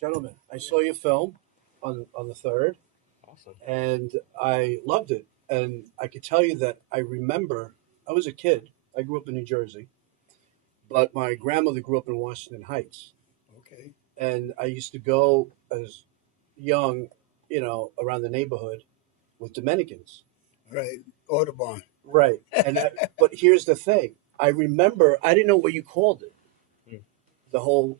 Gentlemen, I saw your film on the third, Awesome. and I loved it. And I could tell you that I remember I was a kid. I grew up in New Jersey, but my grandmother grew up in Washington Heights, Okay. and I used to go as young, around the neighborhood with Dominicans. Right. Audubon. Right. But here's the thing. I remember I didn't know what you called it. Mm.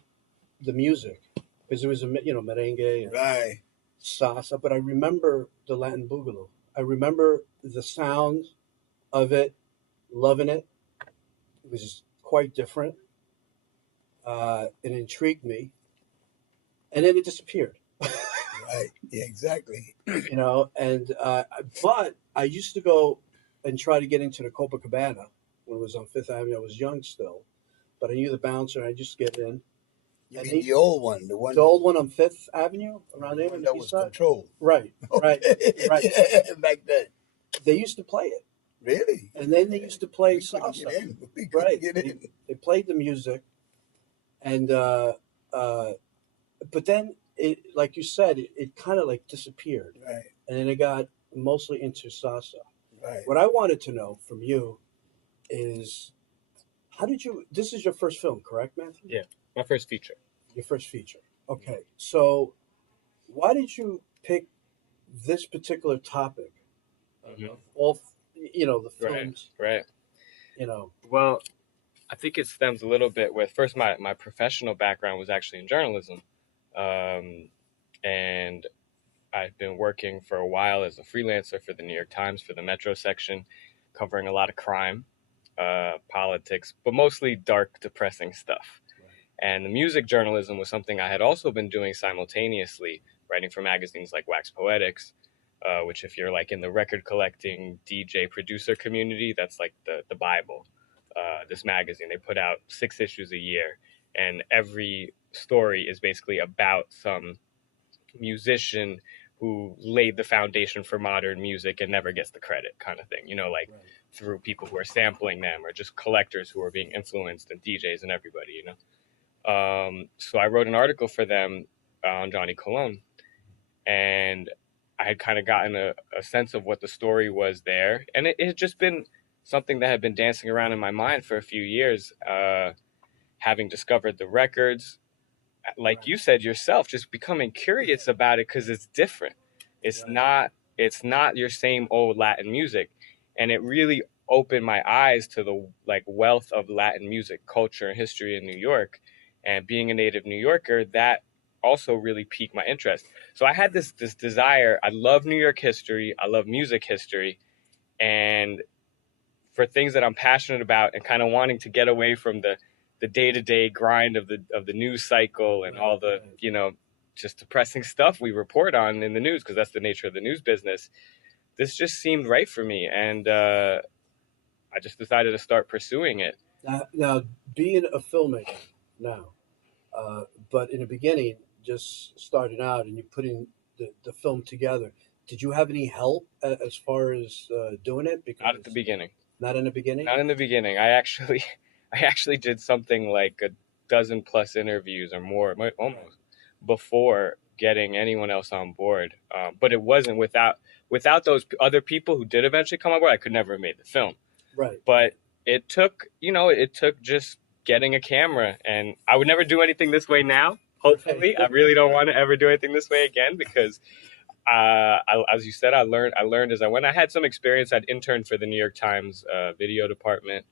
The music, because it was merengue and Right. salsa. But I remember the Latin boogaloo. I remember the sound of it, loving it. It was quite different. It intrigued me, and then it disappeared. Right. Yeah, exactly. And but I used to go and try to get into the Copacabana when it was on Fifth Avenue. I was young still, but I knew the bouncer, and I just get in. You And mean the old one, the old one on Fifth Avenue around there one on the that east was side. controlled. Right, right, Okay. right. Back then. They used to play it, Really? and then they used to play We couldn't get salsa. in. We couldn't Right, get in. they played the music, and uh, but then it, like you said, it kind of like disappeared, Right. and then it got mostly into salsa. Right. What I wanted to know from you is how did you? This is your first film, correct, Matthew? Yeah, my first feature. Your first feature. Okay, so why did you pick this particular topic Mhm. of all, the Right, films, right. you know? Well, I think it stems a little bit with first my professional background was actually in journalism, um, and I've been working for a while as a freelancer for the New York Times for the Metro section, covering a lot of crime, politics, but mostly dark, depressing stuff. And the music journalism was something I had also been doing simultaneously, writing for magazines like Wax Poetics, which if you're like in the record collecting DJ producer community, that's like the Bible. This magazine, they put out 6 issues a year, and every story is basically about some musician who laid the foundation for modern music and never gets the credit, kind of thing, like Right. through people who are sampling them or just collectors who are being influenced and DJs and everybody. So I wrote an article for them on Johnny Colon, and I had kind of gotten a sense of what the story was there, and it had just been something that had been dancing around in my mind for a few years, having discovered the records, like Right. you said yourself, just becoming curious about it because it's different. It's Right. not your same old Latin music, and it really opened my eyes to the like wealth of Latin music culture and history in New York. And being a native New Yorker, that also really piqued my interest. So I had this desire. I love New York history. I love music history, and for things that I'm passionate about and kind of wanting to get away from the day-to-day grind of the news cycle and all the just depressing stuff we report on in the news, because that's the nature of the news business. This just seemed right for me, and I just decided to start pursuing it. Now, being a filmmaker now, but in the beginning, just starting out and you putting the film together, did you have any help as far as doing it? Not at the Because beginning. not in the beginning. Not in the beginning. I actually did something like a dozen plus interviews or more, almost, before getting anyone else on board. But it wasn't without those other people who did eventually come on board. I could never have made the film. Right. But it took just getting a camera, and I would never do anything this way now. Hopefully, I really don't want to ever do anything this way again because as you said, I learned as I went. I had some experience. I'd interned for the New York Times video department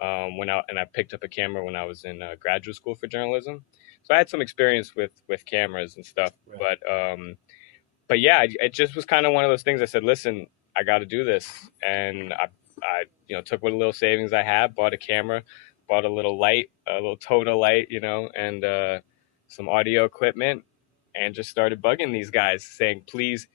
and I picked up a camera when I was in graduate school for journalism. So I had some experience with cameras and stuff. Right. But yeah, it just was kind of one of those things. I said, listen, I got to do this, and I took what little savings I had, bought a camera, bought a little light, a little Toda light, and some audio equipment, and just started bugging these guys, saying, please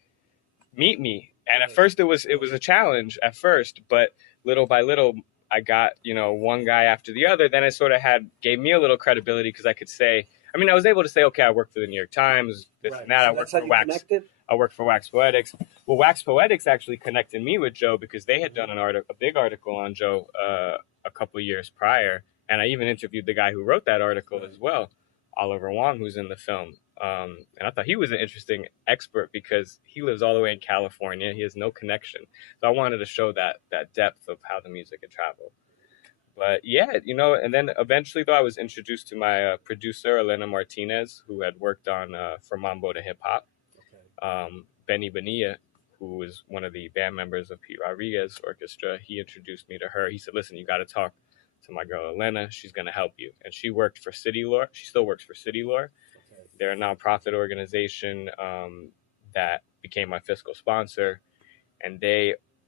meet me. And at first it was a challenge at first, but little by little I got, one guy after the other. Then it sort of gave me a little credibility because I could say, I was able to say, okay, I work for the New York Times, this Right. and that. So I work that's how for you Wax. connected. I work for Wax Poetics. Well, Wax Poetics actually connected me with Joe because they had done a big article on Joe a couple years prior, and I even interviewed the guy who wrote that article as well, Oliver Wong, who's in the film. And I thought he was an interesting expert because he lives all the way in California. He has no connection. So I wanted to show that depth of how the music had traveled. But yeah, and then eventually, though, I was introduced to my producer, Elena Martinez, who had worked on From Mambo to Hip Hop. Benny Bonilla, who was one of the band members of Pete Ramirez Orchestra, he introduced me to her. He said, listen, you got to talk to my girl, Elena. She's going to help you. And she worked for City Lore. She still works for City Lore. They're a nonprofit organization that became my fiscal sponsor. And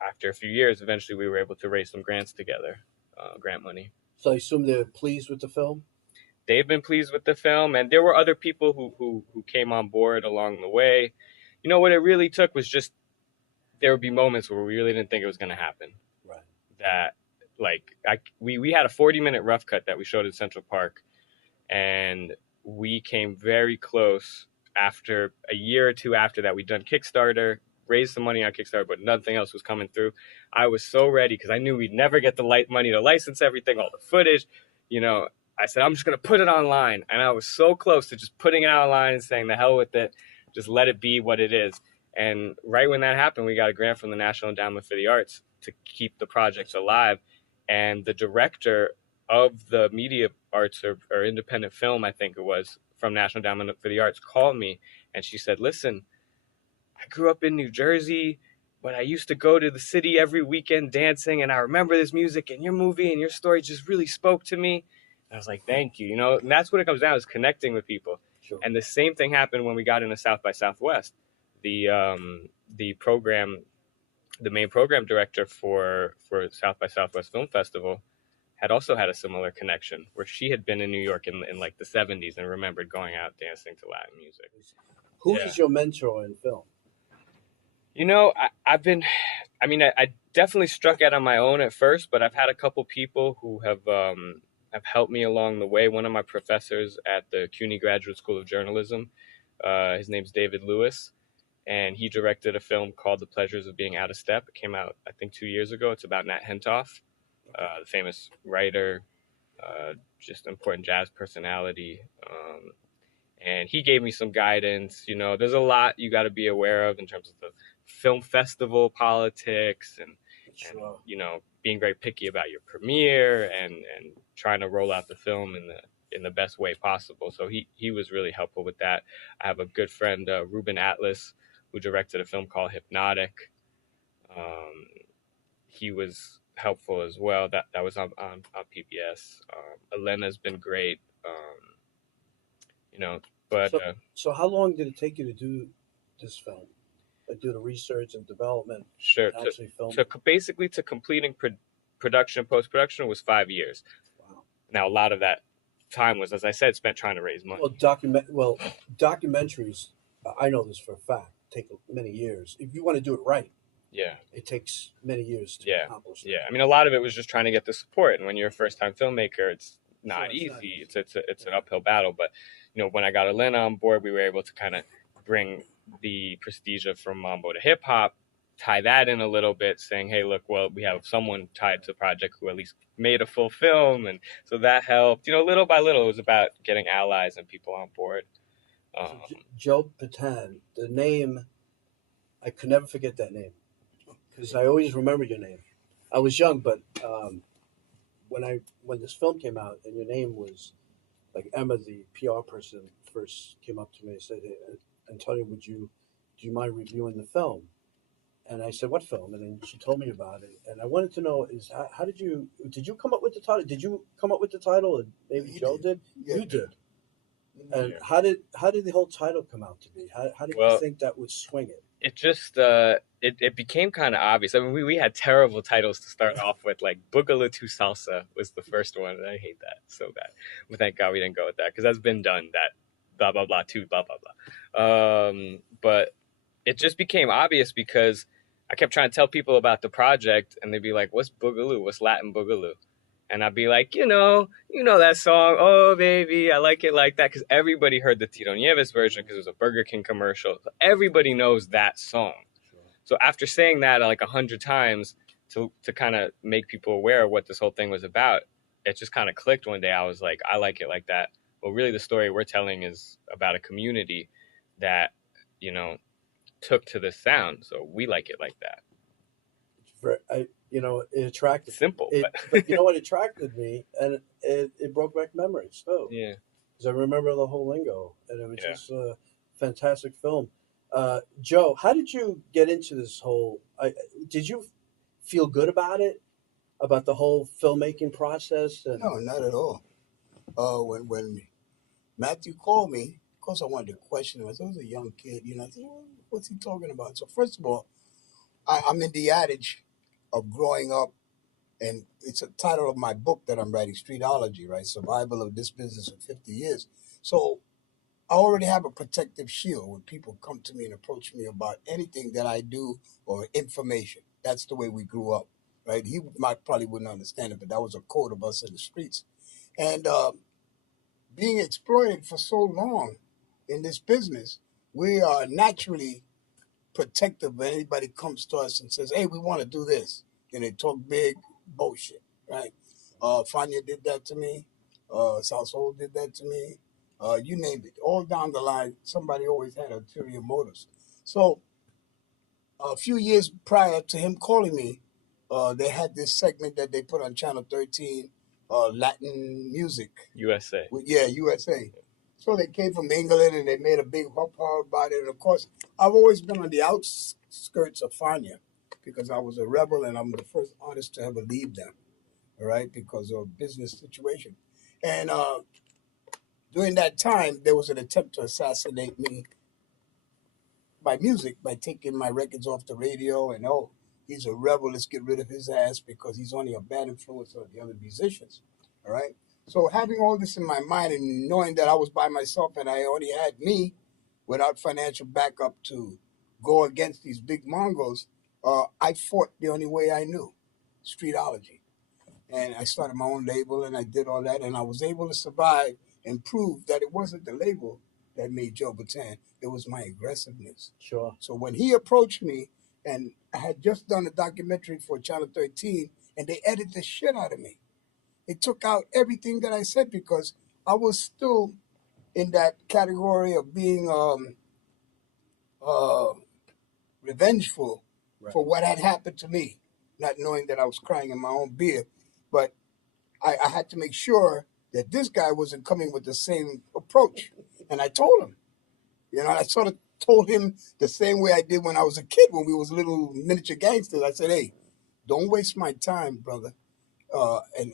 after a few years, eventually we were able to raise some grants together, grant money. So I assume they're pleased with the film? They've been pleased with the film. And there were other people who came on board along the way. What it really took was just, there would be moments where we really didn't think it was going to happen. Right. That, we had a 40-minute rough cut that we showed in Central Park. And we came very close after a year or two after that. We'd done Kickstarter, raised some money on Kickstarter, but nothing else was coming through. I was so ready because I knew we'd never get the money to license everything, all the footage. I said, I'm just going to put it online. And I was so close to just putting it online and saying, the hell with it. Just let it be what it is. And right when that happened, we got a grant from the National Endowment for the Arts to keep the project alive. And the director of the media arts or independent film, I think it was, from National Endowment for the Arts, called me. And she said, listen, I grew up in New Jersey, but I used to go to the city every weekend dancing. And I remember this music and your movie and your story just really spoke to me. And I was like, thank you. And that's what it comes down to, is connecting with people. Sure. And the same thing happened when we got into South by Southwest. The main program director for South by Southwest Film Festival had also had a similar connection, where she had been in New York in like the 70s and remembered going out dancing to Latin music. Who is your mentor in film? I definitely struck out on my own at first, but I've had a couple people who have helped me along the way. One of my professors at the CUNY Graduate School of Journalism, his name's David Lewis, and he directed a film called The Pleasures of Being Out of Step. It came out, I think, 2 years ago. It's about Nat Hentoff, the famous writer, just important jazz personality. And he gave me some guidance. There's a lot you got to be aware of in terms of the film festival politics and being very picky about your premiere and trying to roll out the film in the best way possible. So he was really helpful with that. I have a good friend, Ruben Atlas, who directed a film called Hypnotic. He was helpful as well. That was on PBS. Elena's been great. So how long did it take you to do this film? Do the research and development? Sure. Basically, to completing production, post-production was 5 years. Wow. Now, a lot of that time was, as I said, spent trying to raise money. Documentaries, I know this for a fact, take many years. If you want to do it right, it takes many years to accomplish. Yeah, a lot of it was just trying to get the support. And when you're a first-time filmmaker, it's not easy. It's an uphill battle. But when I got Elena on board, we were able to kind of bring the prestige of From Mambo to Hip Hop, tie that in a little bit, saying, hey, look, well, we have someone tied to the project who at least made a full film. And so that helped. Little by little, it was about getting allies and people on board. Joe Bataan, the name, I could never forget that name because I always remember your name. I was young, but when this film came out and your name was, like, Emma, the PR person, first came up to me and said, hey, Antonio, do you mind reviewing the film? And I said, what film? And then she told me about it. And I wanted to know, how did you come up with the title? Did you come up with the title, or maybe Joe did? Yeah, you did. And how did the whole title come out to be? How did you think that would swing it? It just it became kind of obvious. We had terrible titles to start off with, like Boogaloo to Salsa was the first one, and I hate that so bad. But thank God we didn't go with that, because that's been done. That blah blah blah to blah blah blah. But it just became obvious because I kept trying to tell people about the project, and they'd be like, "What's Boogaloo? What's Latin Boogaloo?" And I'd be like, you know that song, oh, baby, I like it like that. Because everybody heard the Tito Nieves version because it was a Burger King commercial. So everybody knows that song. Sure. So after saying that like 100 times to kind of make people aware of what this whole thing was about, it just kind of clicked one day. I was like, I like it like that. well, really the story we're telling is about a community that, you know, took to this sound, so we like it like that. It attracted Simple, it, but but you know what attracted me, and it brought back memories too. yeah. Because I remember the whole lingo, and it was Yeah. just a fantastic film. Joe, how did you get into this whole? Did you feel good about it, about the whole filmmaking process? And No, not at all. When Matthew called me, of course I wanted to question him. I said, I was a young kid, I said, well, what's he talking about? So first of all, I'm in the adage of growing up, and it's a title of my book that I'm writing, Streetology, right? Survival of this business in 50 years. So I already have a protective shield when people come to me and approach me about anything that I do or information. That's the way we grew up, right? He might probably wouldn't understand it, but that was a code of us in the streets. And being exploited for so long in this business, we are naturally protective when anybody comes to us and says, hey, we want to do this. And they talk big bullshit, right? Fania did that to me. South Soul did that to me. You name it. All down the line, somebody always had ulterior motives. So a few years prior to him calling me, they had this segment that they put on Channel 13, Latin music. USA. Yeah, USA. So they came from England and they made a big hubbub about it. And of course, I've always been on the outskirts of Fania because I was a rebel and I'm the first artist to ever leave them, all right, because of business situation. And during that time, there was an attempt to assassinate me by music, by taking my records off the radio and, oh, he's a rebel, let's get rid of his ass because he's only a bad influence on the other musicians, all right? So having all this in my mind and knowing that I was by myself and I only had me without financial backup to go against these big Mongols, I fought the only way I knew, Streetology. And I started my own label and I did all that and I was able to survive and prove that it wasn't the label that made Joe Bataan, it was my aggressiveness. sure, So when he approached me, and I had just done a documentary for Channel 13, and they edited the shit out of me. It took out everything that I said because I was still in that category of being revengeful right. for what had happened to me, not knowing that I was crying in my own beer. But I had to make sure that this guy wasn't coming with the same approach. And I told him, I sort of told him the same way I did when I was a kid, when we was little miniature gangsters. I said, hey, don't waste my time, brother, and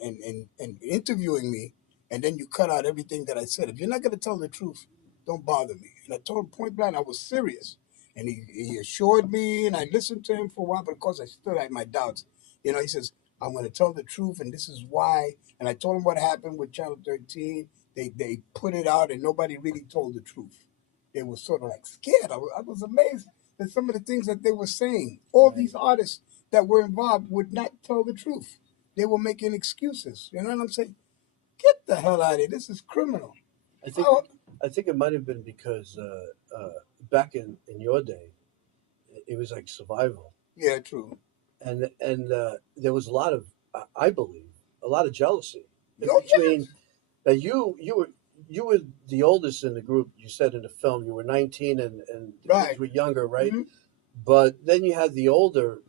interviewing me, and then you cut out everything that I said. If you're not going to tell the truth, don't bother me. And I told him point blank I was serious. And he assured me, and I listened to him for a while, but of course I still had my doubts. He says, I'm going to tell the truth, and this is why. And I told him what happened with Channel 13. They put it out, and nobody really told the truth. They were sort of like scared. I was amazed at some of the things that they were saying. All these artists that were involved would not tell the truth. They were making excuses. You know what I'm saying? Get the hell out of here. This is criminal. I think I think it might have been because back in your day, it was like survival, Yeah, true. and there was a lot of, I believe, a lot of jealousy Oh, between yes. that you were the oldest in the group. You said in the film you were 19 and the Right. kids were younger, right? Mhm. But then you had the older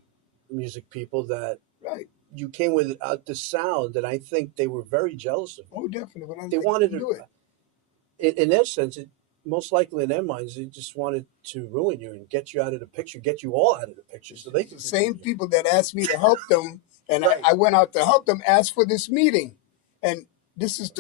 music people that Right. you came with out the sound, and I think they were very jealous of you. Oh, definitely. But I They like wanted to to, do it. in their sense, most likely in their minds, they just wanted to ruin you and get you out of the picture, get you all out of the picture, so they It's could the same continue. people that asked me to help them, and Right. I went out to help them, asked for this meeting. And this is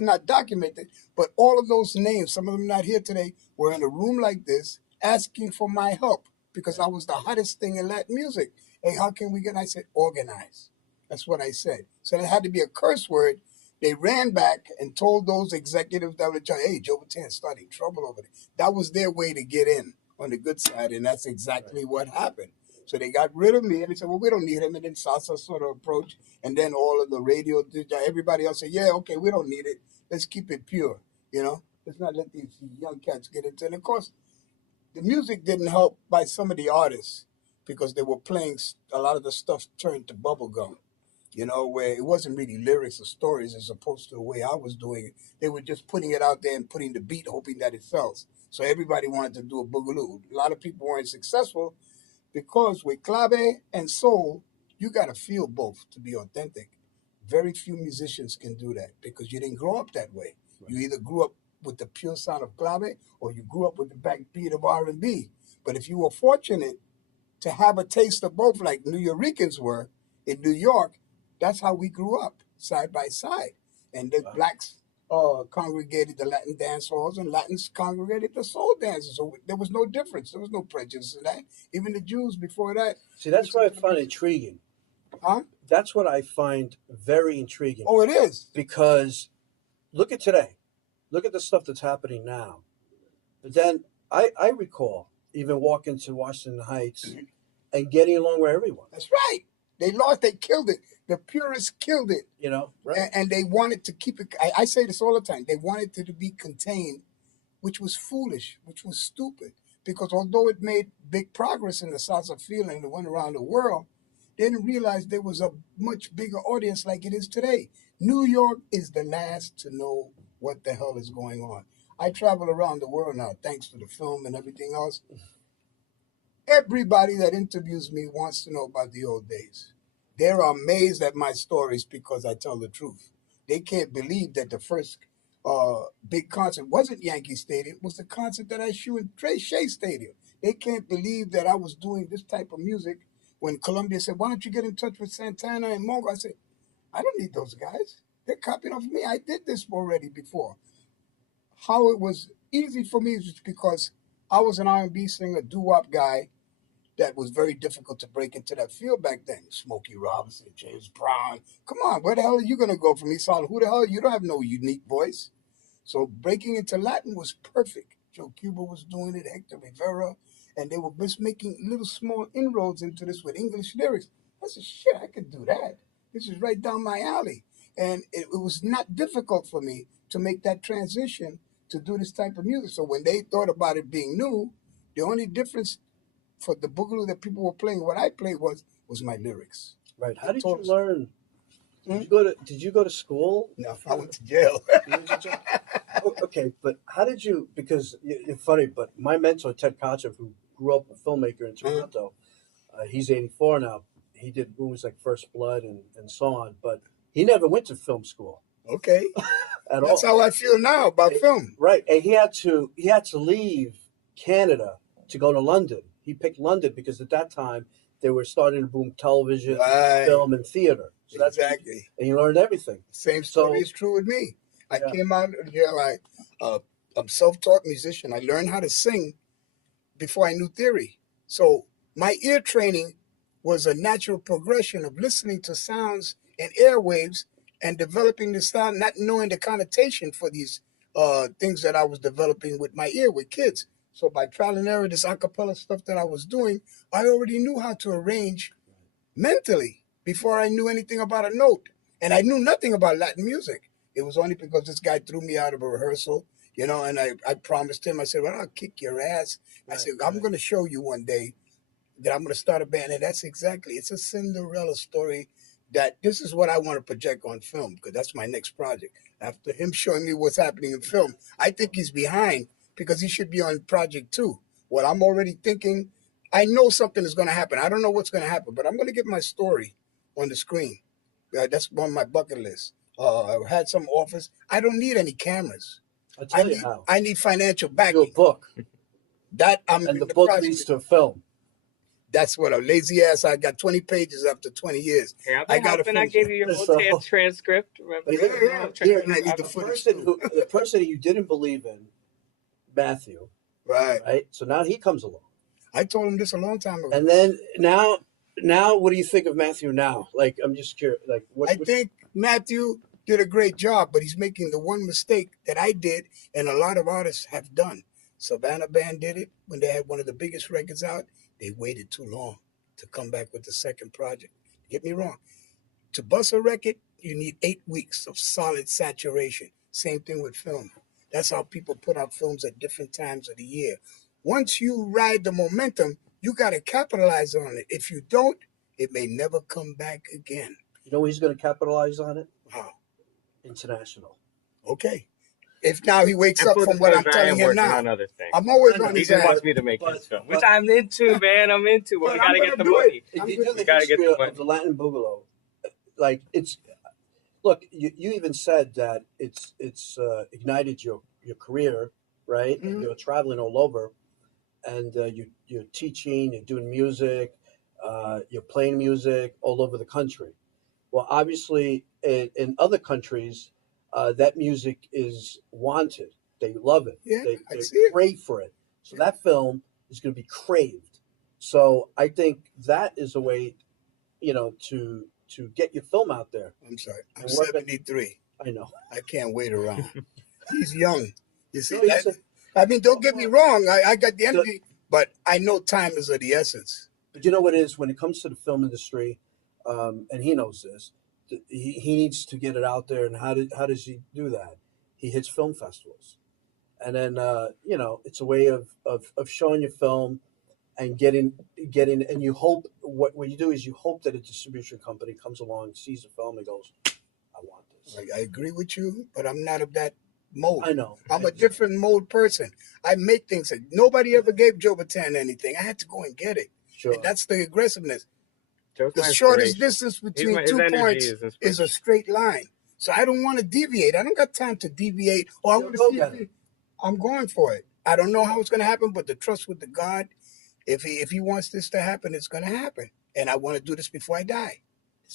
not documented, but all of those names, some of them not here today, were in a room like this asking for my help because I was the hottest thing in Latin music. Hey, how can we get? I said, organize. That's what I said. So it had to be a curse word. They ran back and told those executives that were trying, hey, Joe Bataan starting trouble over there. That was their way to get in on the good side, and that's exactly what happened. So they got rid of me, and they said, well, we don't need him. And then Sasa sort of approached, and then all of the radio, everybody else said, yeah, okay, we don't need it. Let's keep it pure, Let's not let these young cats get into it. And, of course, the music didn't help by some of the artists because they were playing a lot of the stuff turned to bubblegum. where it wasn't really lyrics or stories as opposed to the way I was doing it. They were just putting it out there and putting the beat, hoping that it sells. So everybody wanted to do a boogaloo. A lot of people weren't successful because with clave and soul, you got to feel both to be authentic. Very few musicians can do that because you didn't grow up that way. Right. You either grew up with the pure sound of clave or you grew up with the backbeat of R&B. But if you were fortunate to have a taste of both like New Yorkers were in New York, that's how we grew up, side by side. And the blacks congregated the Latin dance halls and Latins congregated the soul dances. So there was no difference. There was no prejudice in that. Even the Jews before that. See, that's what I find intriguing. Huh? That's what I find very intriguing. Oh, it is. Because look at today. Look at the stuff that's happening now. But then I recall even walking to Washington Heights and getting along with everyone. That's right. They killed it. The purists killed it. Right. And they wanted to keep it. I say this all the time. They wanted it to be contained, which was foolish, which was stupid. Because although it made big progress in the salsa feeling that went around the world, they didn't realize there was a much bigger audience like it is today. New York is the last to know what the hell is going on. I travel around the world now, thanks to the film and everything else. Everybody that interviews me wants to know about the old days. They're amazed at my stories because I tell the truth. They can't believe that the first big concert wasn't Yankee Stadium. It was the concert that I shoot in Trey Shea Stadium. They can't believe that I was doing this type of music when Columbia said, why don't you get in touch with Santana and Mongo? I said, I don't need those guys. They're copying off me. I did this already before. How it was easy for me is because I was an R&B singer, doo-wop guy that was very difficult to break into that field back then. Smokey Robinson, James Brown. Come on, where the hell are you going to go from East Harlem? Who the hell? You don't have no unique voice. So breaking into Latin was perfect. Joe Cuba was doing it, Hector Rivera, and they were just making little small inroads into this with English lyrics. I said, shit, I could do that. This is right down my alley. And it was not difficult for me to make that transition to do this type of music. So when they thought about it being new, the only difference for the boogaloo that people were playing, what I played was my lyrics. Right. How did you learn? Did you go to school? No, I went to jail. Okay, but how did you? Because it's funny, but my mentor Ted Kochev, who grew up a filmmaker in Toronto, he's 84 now. He did movies like First Blood and so on, but he never went to film school. Okay, that's how I feel now about film. Right, and he had to leave Canada to go to London. He picked London because at that time they were starting to boom television, film, and theater. So exactly. And he learned everything. Same story is true with me. I came out here like I'm self-taught musician. I learned how to sing before I knew theory. So my ear training was a natural progression of listening to sounds and airwaves and developing the sound, not knowing the connotation for these things that I was developing with my ear with kids. So by trial and error, this a cappella stuff that I was doing, I already knew how to arrange mentally before I knew anything about a note. And I knew nothing about Latin music. It was only because this guy threw me out of a rehearsal, and I promised him, I said, well, I'll kick your ass. I said, I'm going to show you one day that I'm going to start a band. And that's exactly, it's a Cinderella story that this is what I want to project on film because that's my next project. After him showing me what's happening in film, I think he's behind because he should be on project 2. Well, I'm already thinking, I know something is going to happen. I don't know what's going to happen, but I'm going to get my story on the screen. That's on my bucket list. I had some offers. I don't need any cameras. I'll tell you how. I need financial backing. Do a book. And the book leads to a film. That's what a lazy ass. I got 20 pages after 20 years. Hey, I gave you your whole transcript. Remember? The person you didn't believe in, Mathew. Right. So now he comes along. I told him this a long time ago. And then now, what do you think of Mathew now? Like, I'm just curious. Like, I think Mathew did a great job, but he's making the one mistake that I did and a lot of artists have done. Savannah Band did it when they had one of the biggest records out. They waited too long to come back with the second project. Get me wrong. To bust a record, you need 8 weeks of solid saturation. Same thing with film. That's how people put out films at different times of the year. Once you ride the momentum, you got to capitalize on it. If you don't, it may never come back again. You know, he's going to capitalize on it. How? International. Okay. If now he wakes And up full from what I'm disclosure, I telling am him working now, on other things. I'm always I know. on He his just ass. wants me to make But- this film, but- which I'm into, man. I'm into. But But we gotta I'm get gonna the do it. money. If I'm you good. do the We gotta get history the of money. the Latin boogaloo, like it's look, you even said that it's ignited your career, right? And Mhm. you're traveling all over, and you're teaching, you're doing music, you're playing music all over the country. Well, obviously, in other countries, that music is wanted. They love it. Yeah, I They see it. crave for it. So that film is going to be craved. So I think that is a way, to get your film out there. I'm sorry. I'm And work at- 73. I know. I can't wait around. He's young. You see, No, he's I mean, don't get me wrong. I got the energy, but I know time is of the essence. But you know what it is when it comes to the film industry, and he knows this. He needs to get it out there, and how does he do that? He hits film festivals, and then it's a way of showing your film and getting, and you hope what you do is you hope that a distribution company comes along, sees the film, and goes, "I want this." I agree with you, but I'm not of that mode. I know. I'm a different mode person. I make things that nobody ever gave Joe Bataan anything. I had to go and get it. Sure. And that's the aggressiveness. Joe's The my shortest inspiration. distance His between 2 energy points is is a inspiration. straight line. So I don't want to deviate. I don't got time to deviate. Or I You'll want to go see get if it. I'm going for it. I don't know how it's going to happen, but the trust with the God, if he wants this to happen, it's going to happen. And I want to do this before I die.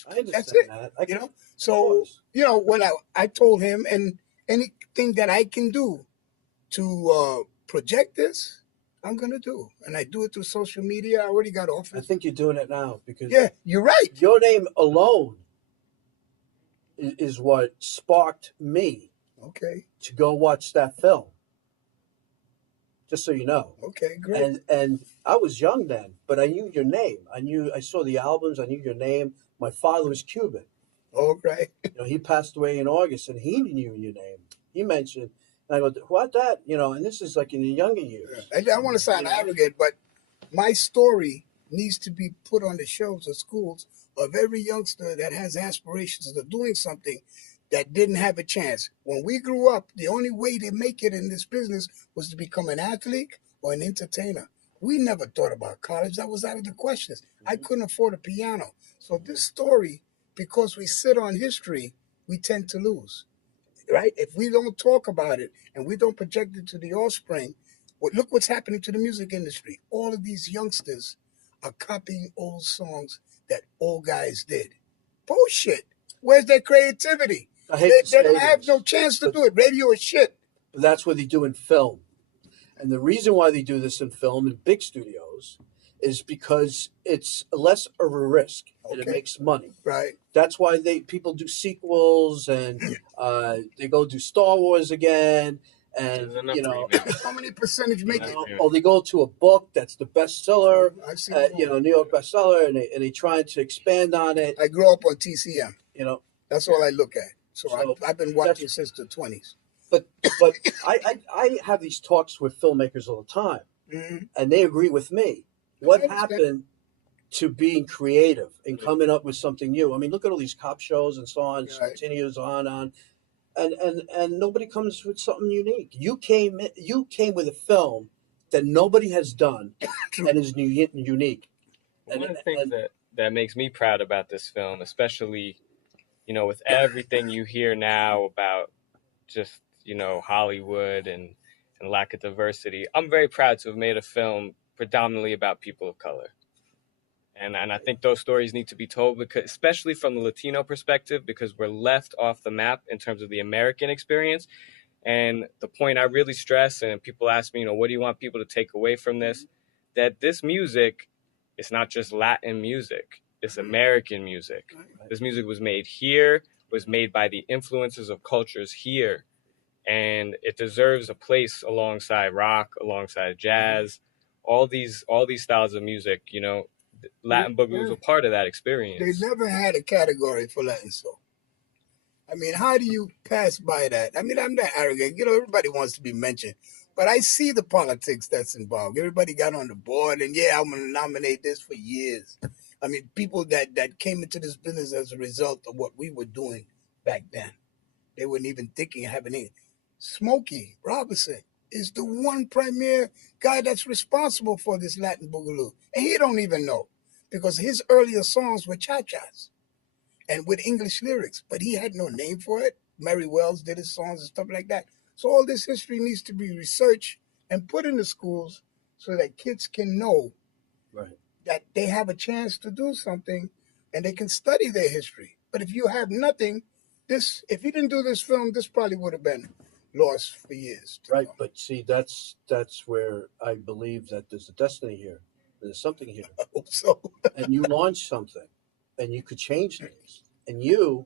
I understand That's it. that. You know? Of So, course. when I told him, and anything that I can do to project this, I'm going to do. And I do it through social media. I already got I offers. think you're doing it now because Yeah, you're right. your name alone is what sparked me Okay. to go watch that film. Just so you know. Okay, great. And I was young then, but I knew your name. I saw the albums. I knew your name. My father was Cuban. All right. He passed away in August, and he knew your name. He mentioned, and I go, "What that?" And this is like in the younger years. I want to sound arrogant, but my story needs to be put on the shelves of schools of every youngster that has aspirations of doing something that didn't have a chance. When we grew up, the only way to make it in this business was to become an athlete or an entertainer. We never thought about college. That was out of the questions. I couldn't afford a piano. So this story, because we sit on history, we tend to lose. Right? If we don't talk about it and we don't project it to the offspring, look what's happening to the music industry. All of these youngsters are copying old songs that old guys did. Bullshit. Where's their creativity? I hate They to say don't have this, no chance to but- do it. Radio is shit. but that's what they do in film. And the reason why they do this in film in big studios is because it's less of a risk and it Okay. makes money. Right. That's why people do sequels and they go do Star Wars again, and There's enough remakes. How many percentage make it? or they go to a book that's the bestseller, I've seen them all. New York bestseller, and they try to expand on it. I grew up on TCM. That's all I look at. So So I've been watching since the 20s. But I have these talks with filmmakers all the time, Mhm. and they agree with me. What I understand. happened to being creative and coming up with something new? I mean, look at all these cop shows and so on. Right. Continues on, and nobody comes with something unique. You came with a film that nobody has done and is unique. One of the things that makes me proud about this film, especially, with everything you hear now about just, Hollywood and lack of diversity, I'm very proud to have made a film predominantly about people of color. And I think those stories need to be told, because, especially from the Latino perspective, because we're left off the map in terms of the American experience. And the point I really stress, and people ask me, what do you want people to take away from this? That this music is not just Latin music, it's American music. This music was made here, was made by the influences of cultures here. And it deserves a place alongside rock, alongside jazz, all these styles of music, Latin boogaloo was a part of that experience. They never had a category for Latin soul. I mean, how do you pass by that? I mean, I'm not arrogant. Everybody wants to be mentioned. But I see the politics that's involved. Everybody got on the board, and I'm going to nominate this for years. I mean, people that came into this business as a result of what we were doing back then. They weren't even thinking of having it. Smokey Robinson is the one premier guy that's responsible for this Latin boogaloo. And he don't even know because his earlier songs were cha-chas and with English lyrics, but he had no name for it. Mary Wells did his songs and stuff like that. So all this history needs to be researched and put in the schools so that kids can know that they have a chance to do something and they can study their history. But if you have nothing, if you didn't do this film, this probably would have been lost for years. Right, but see, that's where I believe that there's a destiny here. There's something here. I hope so. And you launch something, and you could change things. And you,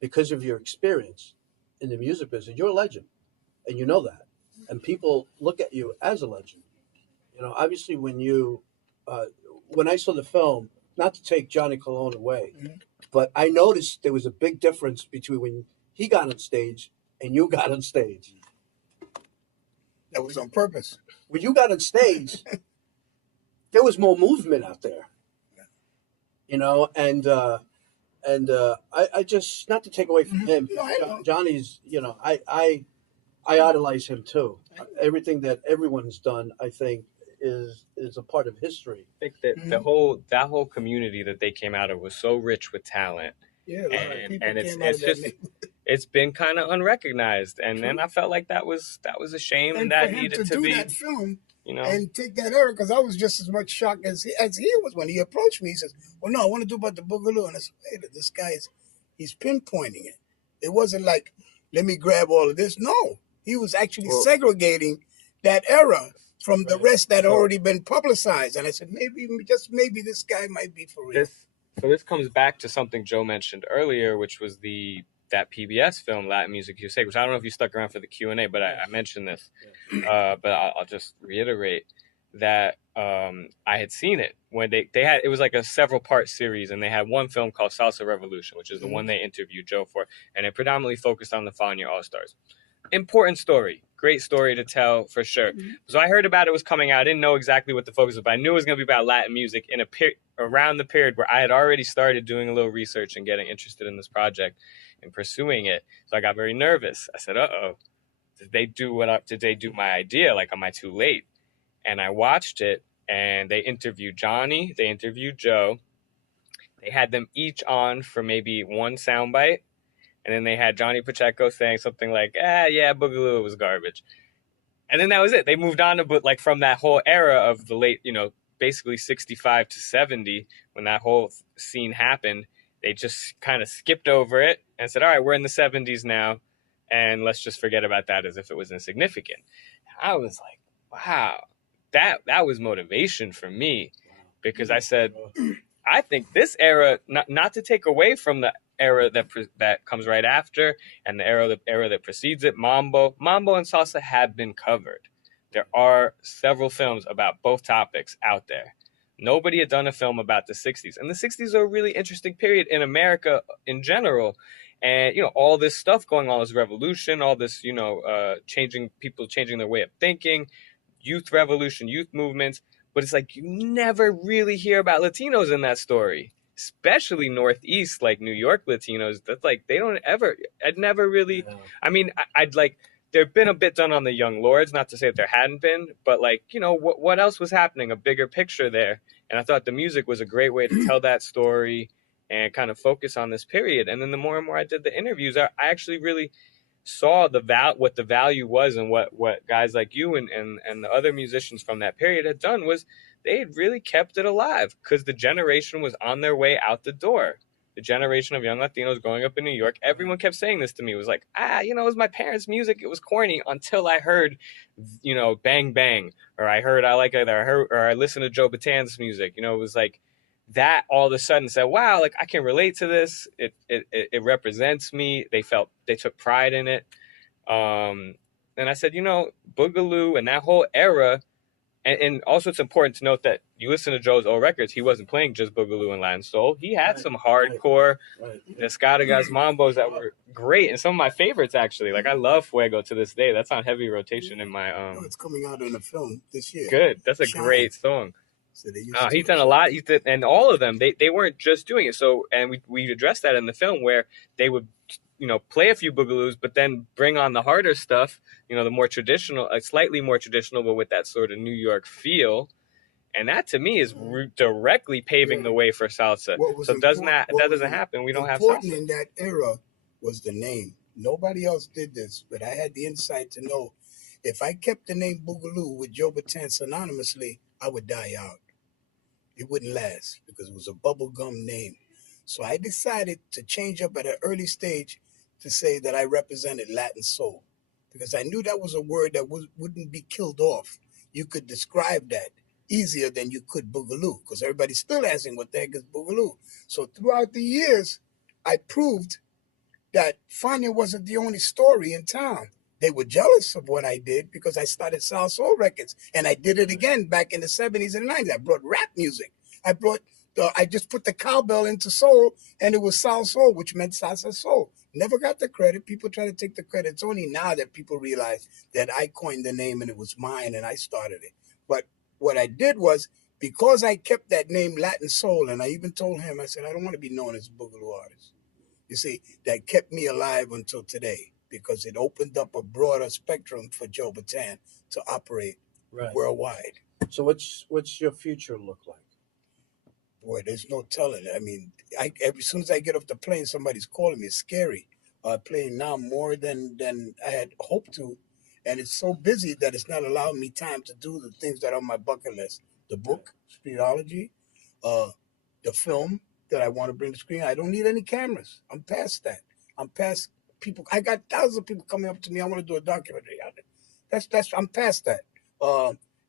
because of your experience in the music business, you're a legend, and you know that. And people look at you as a legend. You know, obviously, when I saw the film, not to take Johnny Colon away, but I noticed there was a big difference between when he got on stage and you got on stage. That was on purpose. When you got on stage, there was more movement out there. You know, and I just, not to take away from him, Johnny's, you know, I idolize him too. Everything that everyone's done, I think, is a part of history. I think that that whole community that they came out of was so rich with talent. Yeah, and it's been kind of unrecognized, and then I felt like that was a shame, and that needed to be that film, you know, and take that era, because I was just as much shocked as he was when he approached me. He says, "Well, no, I want to do about the boogaloo," and I said, "Hey, this guy he's pinpointing it. It wasn't like, let me grab all of this. No, he was actually segregating that era from the rest that had already been publicized." And I said, maybe this guy might be for real. So this comes back to something Joe mentioned earlier, which was that PBS film, Latin Music USA, which I don't know if you stuck around for the Q&A, but I mentioned this. But I'll just reiterate that I had seen it when they had, it was like a several part series, and they had one film called Salsa Revolution, which is the one they interviewed Joe for, and it predominantly focused on the Fania All-Stars. Important story. Great story to tell, for sure. So I heard about it was coming out. I didn't know exactly what the focus was, but I knew it was going to be about Latin music around the period where I had already started doing a little research and getting interested in this project and pursuing it. So I got very nervous. I said, uh-oh, did they do my idea? Like, am I too late? And I watched it, and they interviewed Johnny. They interviewed Joe. They had them each on for maybe one soundbite. And then they had Johnny Pacheco saying something like, yeah, Boogaloo was garbage. And then that was it. They moved on to, like, from that whole era of the late, basically 65 to 70, when that whole scene happened, they just kind of skipped over it and said, all right, we're in the 70s now, and let's just forget about that as if it was insignificant. I was like, wow, that was motivation for me, because I said, I think this era, not to take away from the era that comes right after, and the era that precedes it, Mambo and Salsa have been covered. There are several films about both topics out there. Nobody had done a film about the 60s. And the 60s are a really interesting period in America in general. And, all this stuff going on, this revolution, all this, people changing their way of thinking, youth revolution, youth movements. But it's like you never really hear about Latinos in that story, especially Northeast, like New York Latinos. That's like, I'd never really, I mean, I'd like, there'd been a bit done on the Young Lords, not to say that there hadn't been, but like, what else was happening, a bigger picture there. And I thought the music was a great way to tell that story and kind of focus on this period. And then the more and more I did the interviews, I actually really saw what the value was, and what guys like you and the other musicians from that period had done was they had really kept it alive, because the generation was on their way out the door. The generation of young Latinos growing up in New York, everyone kept saying this to me. It was like, it was my parents' music. It was corny until I heard, Bang Bang, or I heard I Like It, or I listened to Joe Batan's music. It was like that all of a sudden said, wow, like I can relate to this. It represents me. They took pride in it. And I said, Boogaloo and that whole era. And also, it's important to note that you listen to Joe's old records, he wasn't playing just Boogaloo and Latin Soul. He had some hardcore Escadagas Mambos that were great, and some of my favorites, actually. Like, I love Fuego to this day. That's on heavy rotation in my... it's coming out in a film this year. Good. That's a great song. So they used to. He's done a lot. And all of them, they weren't just doing it. So, and we addressed that in the film where they would, play a few boogaloos, but then bring on the harder stuff, the more traditional, slightly more traditional, but with that sort of New York feel. And that to me is directly paving the way for salsa. So that doesn't happen. We don't have salsa. Important in that era was the name. Nobody else did this, but I had the insight to know if I kept the name Boogaloo with Joe Bataan synonymously, I would die out. It wouldn't last because it was a bubblegum name. So I decided to change up at an early stage to say that I represented Latin soul because I knew that was a word that wouldn't be killed off. You could describe that easier than you could Boogaloo because everybody's still asking what the heck is Boogaloo. So throughout the years, I proved that Fania wasn't the only story in town. They were jealous of what I did because I started Sal Soul Records, and I did it again back in the 70s and 90s. I brought rap music. I just put the cowbell into soul, and it was Sal Soul, which meant salsa soul. Never got the credit. People try to take the credit. It's only now that people realize that I coined the name and it was mine and I started it. But what I did was, because I kept that name Latin Soul, and I even told him, I said, I don't want to be known as a Boogaloo artist. You see, that kept me alive until today because it opened up a broader spectrum for Joe Bataan to operate worldwide. So what's your future look like? Boy, there's no telling. I mean, as soon as I get off the plane, somebody's calling me. It's scary. Playing now more than I had hoped to. And it's so busy that it's not allowing me time to do the things that are on my bucket list. The book, Streetology, the film that I want to bring to screen. I don't need any cameras. I'm past that. I'm past people. I got thousands of people coming up to me. I want to do a documentary. I'm past that.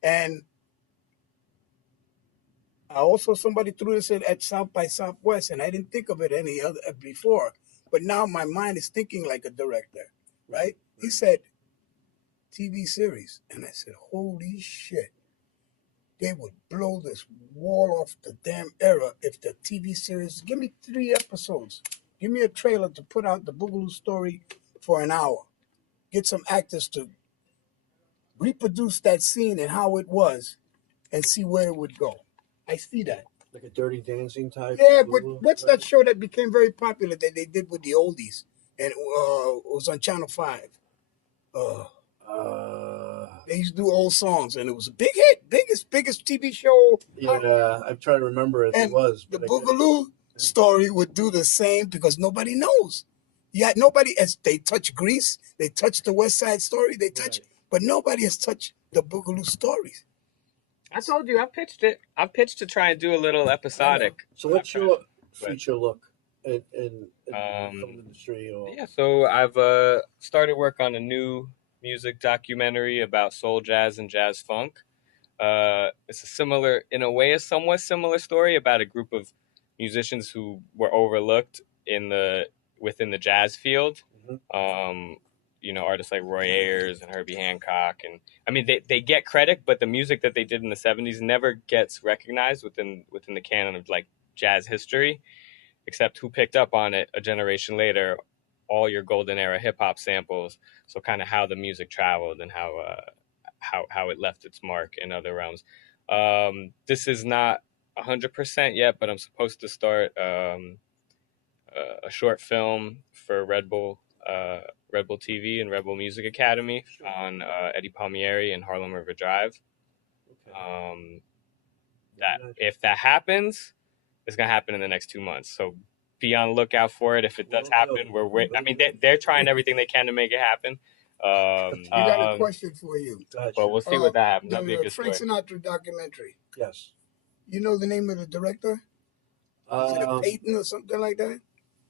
And also somebody threw this at South by Southwest, and I didn't think of it any other before. But now my mind is thinking like a director, right? He said, TV series. And I said, holy shit. They would blow this wall off the damn era if the TV series, give me 3 episodes. Give me a trailer to put out the Boogaloo story for an hour. Get some actors to reproduce that scene and how it was and see where it would go. I see that. Like a Dirty Dancing type? Yeah, but what's that show that became very popular that they did with the oldies? And it was on Channel 5. They used to do old songs, and it was a big hit, biggest TV show. Yeah, I'm trying to remember it. It was. The Boogaloo story would do the same because nobody knows. Yeah, nobody, as they touch Grease, they touch the West Side Story, but nobody has touched the Boogaloo stories. I told you, I've pitched to try and do a little episodic. So what's your future look in the film industry? Yeah, so I've started work on a new music documentary about soul jazz and jazz funk. It's a somewhat similar story about a group of musicians who were overlooked within the jazz field. Artists like Roy Ayers and Herbie Hancock, and I mean they get credit, but the music that they did in the 70s never gets recognized within the canon of like jazz history, except who picked up on it a generation later, all your golden era hip hop samples. So kind of how the music traveled and how it left its mark in other realms. This is not 100% yet, but I'm supposed to start a short film for Red Bull TV and Red Bull Music Academy on Eddie Palmieri and Harlem River Drive. If that happens, it's gonna happen in the next 2 months. So be on the lookout for it. If it does happen, we're waiting. I mean, they're trying everything they can to make it happen. We got a question for you. But we'll see what that happens. That'll be a good Frank story. Sinatra documentary. Yes. You know the name of the director? Is it a Peyton or something like that?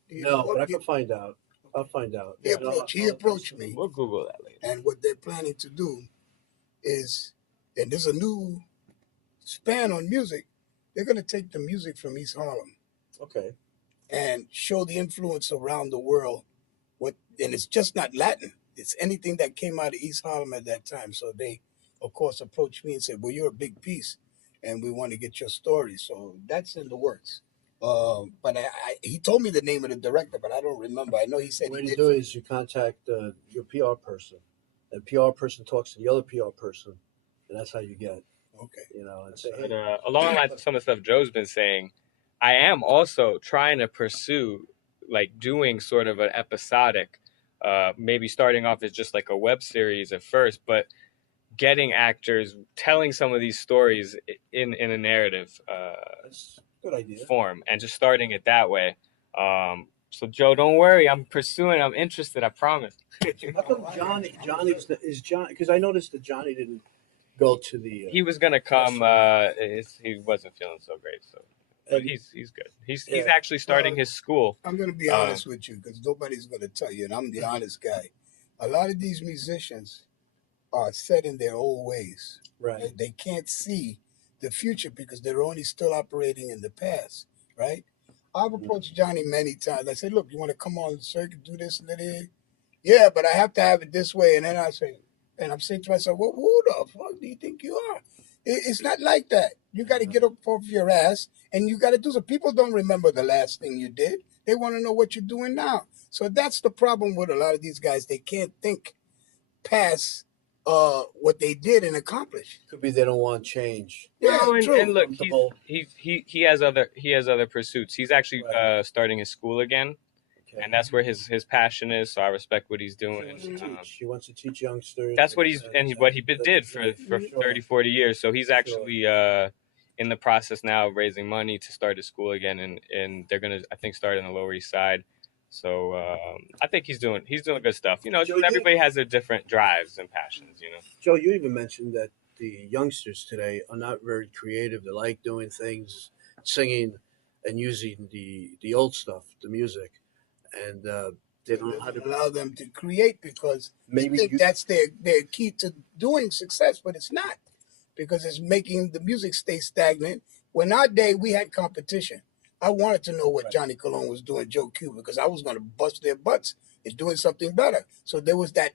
No, but I can find out. I'll find out. He approached me. We'll Google that later. And what they're planning to do is, and there's a new span on music, they're going to take the music from East Harlem. Okay. And show the influence around the world. And it's just not Latin. It's anything that came out of East Harlem at that time. So they, of course, approached me and said, well, you're a big piece, and we want to get your story. So that's in the works. But he told me the name of the director, but I don't remember. I know he said what you do is you contact your PR person. The PR person talks to the other PR person, and that's how you get Okay. you know, and say, But hey, along the lines of some of the stuff Joe's been saying, I am also trying to pursue like doing sort of an episodic, maybe starting off as just like a web series at first, but getting actors telling some of these stories in a narrative that's a good idea. form and just starting it that way. So Joe, don't worry, I'm pursuing. I'm interested. I promise. How come is John? Because I noticed that Johnny didn't go to the. He was gonna come. He wasn't feeling so great, so but And he's good. He's yeah, actually starting his school. I'm going to be honest with you because nobody's going to tell you, and I'm the honest guy. A lot of these musicians are set in their old ways. right. They can't see the future because they're only still operating in the past, right? I've approached Johnny many times. I said, look, you want to come on the circuit, do this and that? Yeah, but I have to have it this way. And then I say, and I'm saying to myself, well, who the fuck do you think you are? It's not like that. You got to get up off your ass and you got to do so. People don't remember the last thing you did. They want to know what you're doing now. So that's the problem with a lot of these guys. They can't think past what they did and accomplish. Could be they don't want change. Yeah, No, and true. look, Comfortable. he has other pursuits. He's actually Right. starting his school again, Okay. and that's where his passion is. So I respect what he's He doing. wants to teach. He wants to teach youngsters. That's what what he did for Sure. 30, 40 years. So he's Sure. actually in the process now of raising money to start his school again, and they're gonna I think start in the Lower East Side. So I think he's doing good stuff. You know, Joe, just everybody has their different drives and passions. You know. Joe, you even mentioned that the youngsters today are not very creative. They like doing things, singing, and using the old stuff, the music, and they don't know how to allow them to create because maybe they think that's their key to doing success, but it's not because it's making the music stay stagnant. When our day we had competition, I wanted to know what Right. Johnny Colon was doing, Joe Cuba, because I was going to bust their butts in doing something better. So there was that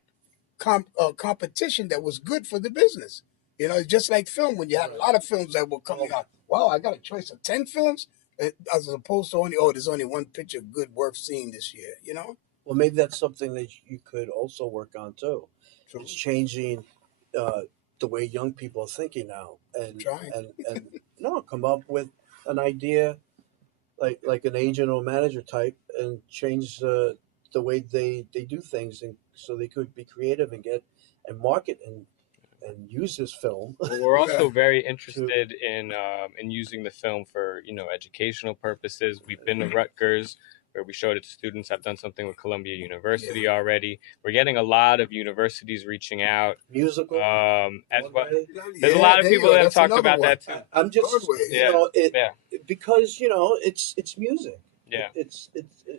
competition that was good for the business. You know, it's just like film when you had a lot of films that were coming out. Wow, I got a choice of 10 films as opposed to there's only one picture good worth seeing this year, you know? Well, maybe that's something that you could also work on too. True. It's changing uh, the way young people are thinking now, and Trying. and no, come up with an idea like an agent or manager type, and change the way they do things, and so they could be creative and get and market and use this film. Well, we're also very interested in using the film for educational purposes. We've been to Rutgers where we showed it to students. I've done something with Columbia University already. We're getting a lot of universities reaching out Musical. as well. Broadway. There's a lot of people that have talked about that too. I'm just Broadway, you know it Yeah. because it's music. Yeah. It's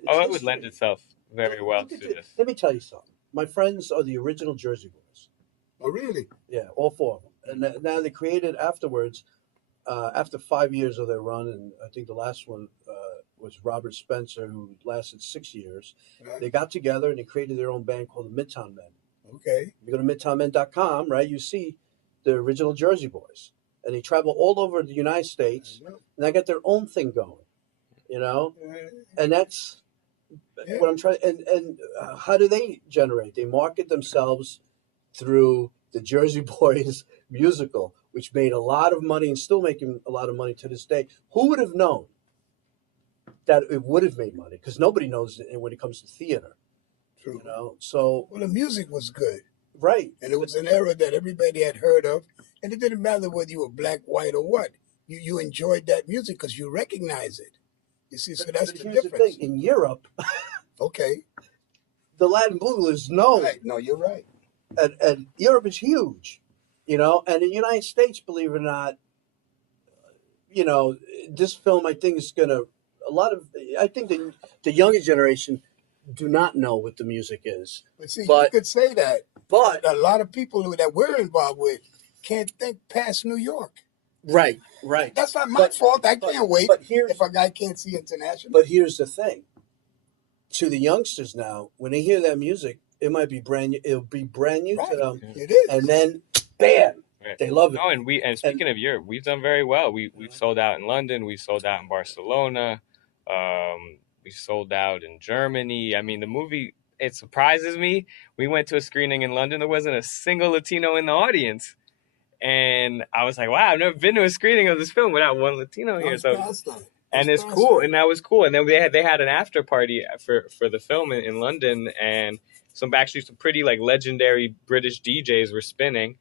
Oh, it would history. lend itself very well Look to at it. this. Let me tell you something. My friends are the original Jersey Boys. Oh, really? Yeah, all four of them. And now they created afterwards, after 5 years of their run, and I think the last one was Robert Spencer, who lasted 6 years. Right. They got together and they created their own band called the Midtown Men. Okay. If you go to midtownmen.com, right, you see the original Jersey Boys. And they travel all over the United States, and they got their own thing going, And that's what I'm trying. And how do they generate? They market themselves through the Jersey Boys musical, which made a lot of money and still making a lot of money to this day. Who would have known that it would have made money? Because nobody knows it when it comes to theater. True. So Well, the music was good. right. And it was an era that everybody had heard of. And it didn't matter whether you were black, white, or what. You enjoyed that music because you recognize it. You see, so that's But the here's difference. the thing. In Europe, Okay. the Latin boogaloo is known. Right. No, you're right. And Europe is huge, and the United States, believe it or not, this film I think is gonna I think the younger generation do not know what the music is. But see, But- you could say that. But A lot of people that we're involved with can't think past New York. right. That's not my But- fault. I but- can't wait but here's- if a guy can't see international. But here's the thing. To the youngsters now, when they hear that music, it might be brand new. It'll be brand new Right. to them, It is. and then bam, Right. they love it. No, and speaking of Europe, we've done very well. We've sold out in London. We've sold out in Barcelona. We sold out in Germany. I mean, the movie, it surprises me. We went to a screening in London. There wasn't a single Latino in the audience. And I was like, wow, I've never been to a screening of this film without one Latino here. It's So, past that. and it's cool, and that was cool. And then they had an after party for the film in London, and some pretty like legendary British DJs were spinning,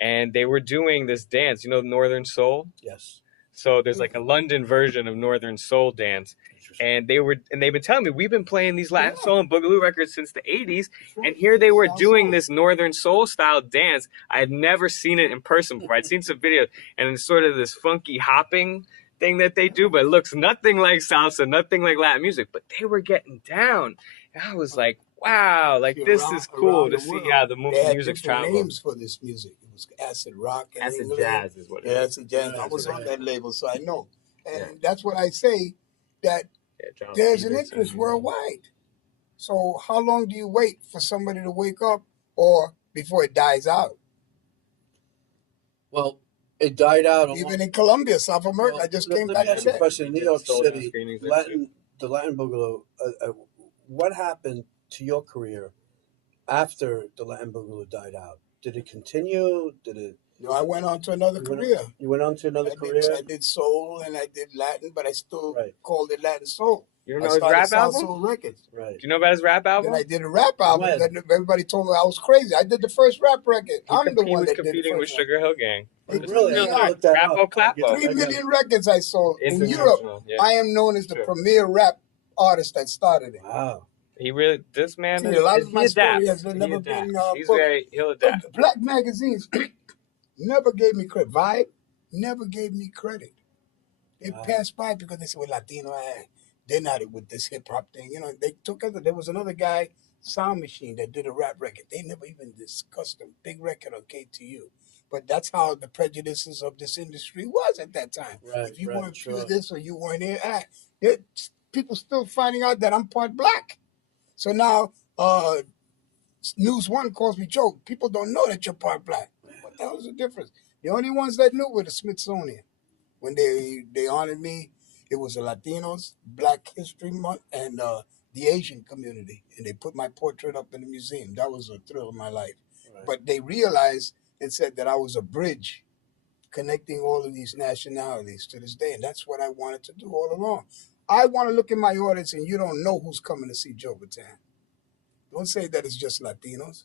and they were doing this dance, Northern Soul. Yes. So there's like a London version of Northern Soul dance, and they've been telling me we've been playing these Latin Soul and Boogaloo records since the '80s, and here they were doing this Northern Soul style dance. I had never seen it in person before. I'd seen some videos, and it's sort of this funky hopping thing that they do, but it looks nothing like salsa, nothing like Latin music. But they were getting down, and I was like, wow, like this is cool to see how the music's traveling. Names for this music. It was acid rock. Acid jazz is what it is. Yeah, acid jazz. I was on that label, so I know. And that's what I say, that there's an interest worldwide. So how long do you wait for somebody to wake up or before it dies out? Well, it died out. Even in Colombia, South America, I just came back. Let me ask you a question. In New York City, the Latin Boogaloo, what happened to your career after the Latin Boogaloo died out? Did it continue? No, I went on to another career. You went on to another career? I did soul and I did Latin, but I still called it Latin soul. You know his rap album? Soul Records. Right. Do you know about his rap album? Then I did a rap album. Everybody told me I was crazy. I did the first rap record. I'm the one that did competing with Sugar Hill Gang. Really? Rappo Clappo. 3 million records I sold. In Europe, I am known as the premier rap artist that started it. Wow. This man, a lot of my story has never been he'll adapt. Black magazines never gave me credit. Vibe never gave me credit. They passed by because they said, well, Latino, they're not with this hip hop thing. They took other. There was another guy, Sound Machine, that did a rap record. They never even discussed a big record on KTU. But that's how the prejudices of this industry was at that time. Right, if you weren't through this or you weren't here, people still finding out that I'm part black. So now, News One calls me Joe. People don't know that you're part black. What the hell is the difference? The only ones that knew were the Smithsonian. When they honored me, it was the Latinos, Black History Month, and the Asian community. And they put my portrait up in the museum. That was a thrill of my life. Right. But they realized and said that I was a bridge connecting all of these nationalities to this day. And that's what I wanted to do all along. I want to look in my audience and you don't know who's coming to see Joe Bataan. Don't say that it's just Latinos.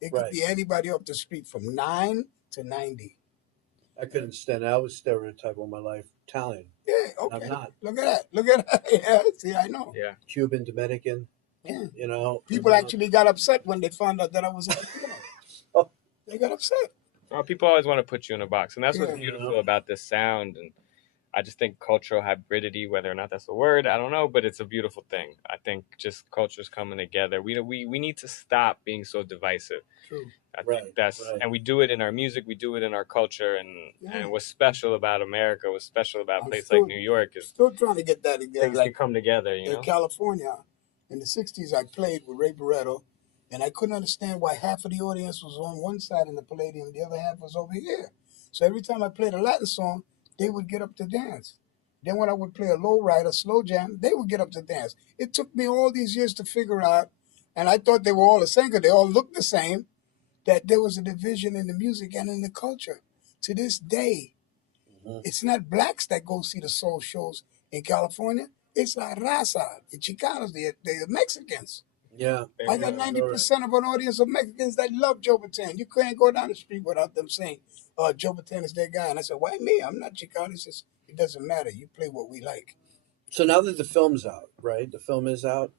It could be anybody off the street from 9 to 90. I couldn't stand it. I was stereotyped all my life. Italian. Yeah, okay. I'm not. Look at that. Yeah, see, I know. Yeah. Cuban, Dominican. Yeah. People actually got upset when they found out that I was a Latino. They got upset. Well, people always want to put you in a box. And that's what's beautiful about this sound. And I just think cultural hybridity, whether or not that's a word, I don't know, but it's a beautiful thing. I think just cultures coming together. We need to stop being so divisive. True. I think and we do it in our music, we do it in our culture, and what's special about America, what's special about a place like New York is still trying to get that together. Things can come together, in California, in the 60s, I played with Ray Barretto, and I couldn't understand why half of the audience was on one side in the Palladium, the other half was over here. So every time I played a Latin song, they would get up to dance. Then when I would play a low ride, a slow jam, they would get up to dance. It took me all these years to figure out, and I thought they were all the same because they all looked the same, that there was a division in the music and in the culture. To this day, it's not blacks that go see the soul shows in California. It's La Raza, the Chicanos, the Mexicans. Yeah. I got 90% of an audience of Mexicans that love Joe Bataan. You can't go down the street without them saying, Joe Bataan is their guy. And I said, why me? I'm not Chicano. He says, it doesn't matter. You play what we like. So now that the film's out, right? The film is out.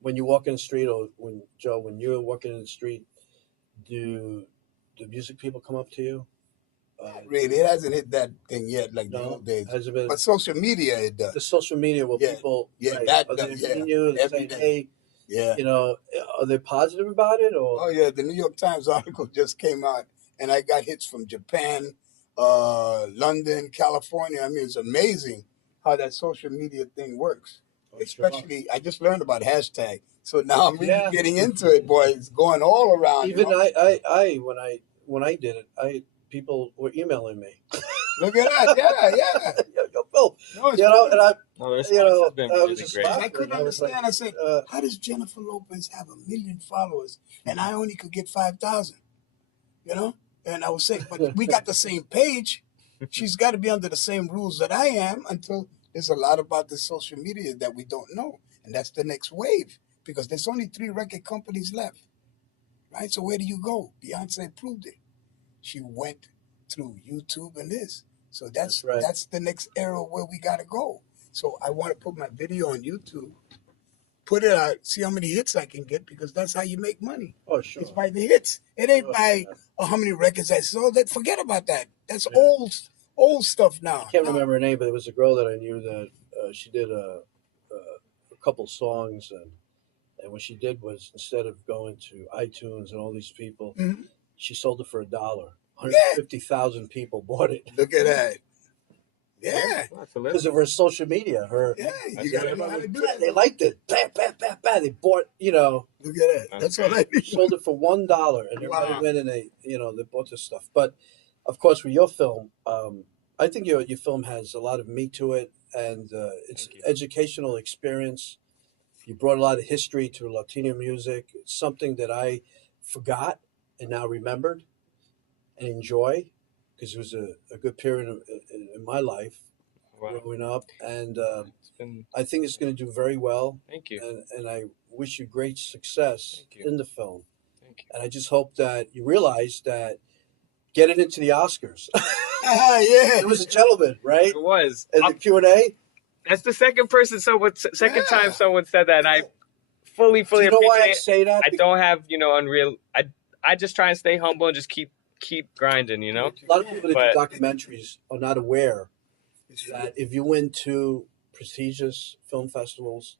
When you walk in the street, or when you're walking in the street, do the music people come up to you? Really, it hasn't hit that thing yet, like the old days. Hasn't been, but social media, it does. The social media, people, saying, hey, are they positive about it? Or? Oh yeah, the New York Times article just came out, and I got hits from Japan, London, California. I mean, it's amazing how that social media thing works. Especially, I just learned about hashtag, so now I'm really getting into it, boy. It's going all around. Even when I did it, people were emailing me. Look at that, Yo, Phil, and I was just I couldn't understand. I said, how does Jennifer Lopez have 1 million followers and I only could get 5,000? And I was saying, but we got the same page. She's got to be under the same rules that I am until there's a lot about the social media that we don't know. And that's the next wave because there's only 3 record companies left, right? So where do you go? Beyonce proved it. She went through YouTube and this. So that's right. That's the next era where we got to go. So I want to put my video on YouTube, put it out, see how many hits I can get because that's how you make money. Oh, sure. It's by the hits. It ain't by how many records I sold. Forget about that. That's old stuff now. I can't remember her name, but there was a girl that I knew that she did a couple songs, and what she did was instead of going to iTunes and all these people, she sold it for $1. 150,000 people bought it. Look at that. Yeah. Because of her social media. You got to know how to do that. They liked it. Bam, bam, bam, bam. They bought, Look at that. That's all I need. Sold it for $1, and everybody went and they bought this stuff. But of course, with your film, I think your film has a lot of meat to it, and it's an educational experience. You brought a lot of history to Latino music. It's something that I forgot and now remembered and enjoy because it was a good period in my life growing up, and I think it's going to do very well. Thank you. And I wish you great success in the film. Thank you. And I just hope that you realize that getting into the Oscars. Yeah. It was a gentleman, right? It was. And the Q&A. That's the second time someone said that. And I fully Do you know appreciate why I it. say that? I don't have, unreal. I just try and stay humble and just keep grinding, A lot of people that do documentaries are not aware that if you win 2 prestigious film festivals,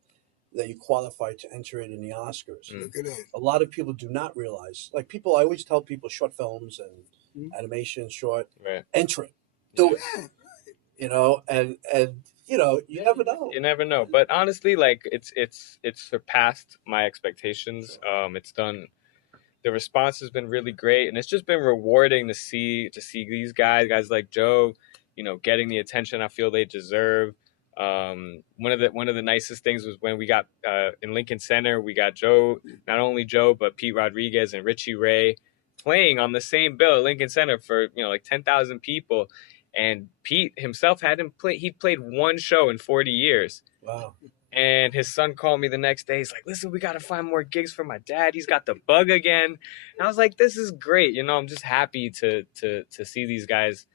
that you qualify to enter it in the Oscars. Look at that. A lot of people do not realize. Like I always tell people, short films and animation, short, enter it, do it. And you never know. You never know. But honestly, like it's surpassed my expectations. It's done. The response has been really great, and it's just been rewarding to see these guys like Joe, getting the attention I feel they deserve. One of the nicest things was when we got in Lincoln Center, we got Joe, not only Joe but Pete Rodriguez and Richie Ray playing on the same bill at Lincoln Center for like 10,000 people, and Pete himself he played 1 show in 40 years. Wow. And his son called me the next day. He's like, listen, we got to find more gigs for my dad. He's got the bug again. And I was like, this is great. I'm just happy to see these guys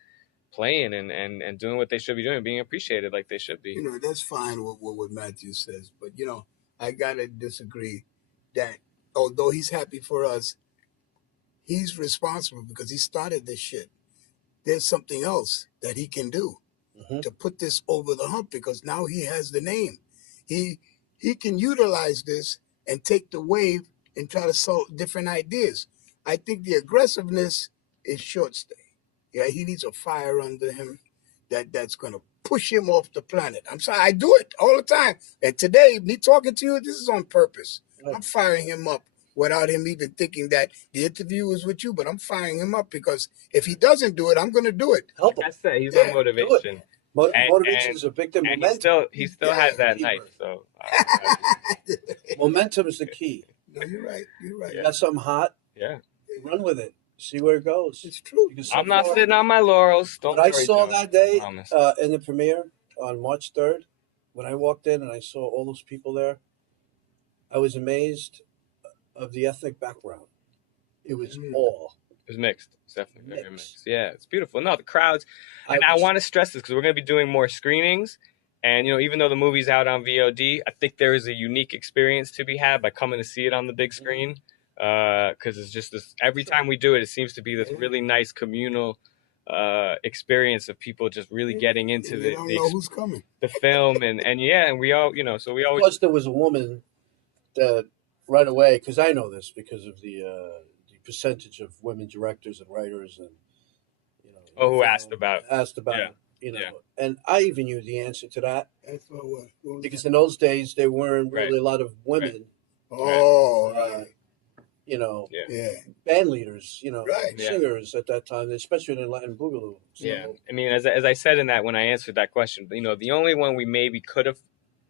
playing and doing what they should be doing, being appreciated like they should be. That's fine what Matthew says. But, I got to disagree that although he's happy for us, he's responsible because he started this shit. There's something else that he can do to put this over the hump because now he has the name. He can utilize this and take the wave and try to solve different ideas. I think the aggressiveness is short stay. Yeah, he needs a fire under him that's going to push him off the planet. I'm sorry, I do it all the time. And today, me talking to you, this is on purpose. I'm firing him up without him even thinking that the interview was with you, but I'm firing him up because if he doesn't do it, I'm going to do it. Help him. I said he's my motivation. Motivation is a big thing. And he still has that knife. So momentum is the key. No, you're right. You got something hot? Yeah. Run with it. See where it goes. It's true. I'm not sitting on my laurels. What I saw that day in the premiere on March 3rd, when I walked in and I saw all those people there, I was amazed of the ethnic background. It was all. It was mixed. It's definitely very mixed. Yeah, it's beautiful. No, the crowds. And I want to stress this because we're going to be doing more screenings. And, even though the movie's out on VOD, I think there is a unique experience to be had by coming to see it on the big screen. Because it's just this, every time we do it, it seems to be this really nice communal experience of people just really getting into who's coming. the film. And we all, so we always. Plus, there was a woman that right away, because I know this because of the percentage of women directors and writers and who asked about and I even knew the answer to that. That's what because in those days there weren't really a lot of women band leaders, singers at that time, especially in Latin boogaloo. So, I mean, as I said in that when I answered that question, the only one we maybe could have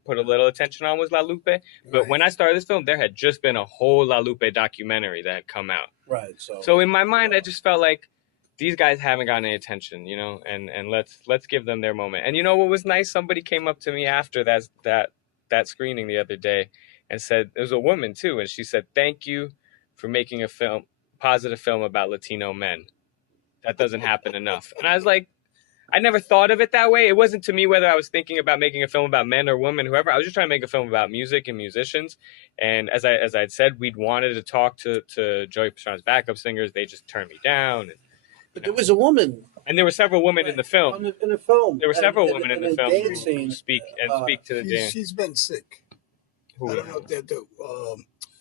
put a little attention on was La Lupe. But when I started this film, there had just been a whole La Lupe documentary that had come out. Right. So in my mind, I just felt like, these guys haven't gotten any attention, you know, and let's give them their moment. And you know what was nice? Somebody came up to me after that screening the other day and said, there was a woman too, and she said, "Thank you for making a positive film about Latino men. That doesn't happen enough." And I was like, I never thought of it that way. It wasn't to me whether I was thinking about making a film about men or women, whoever. I was just trying to make a film about music and musicians. And as I'd said, we'd wanted to talk to Joey Pastrana's backup singers. They just turned me down. And, But there was a woman, and there were several women in the film. in the film. There were several and, women in and the film dancing, who speak to the dance. She's been sick. Who? I don't know if they're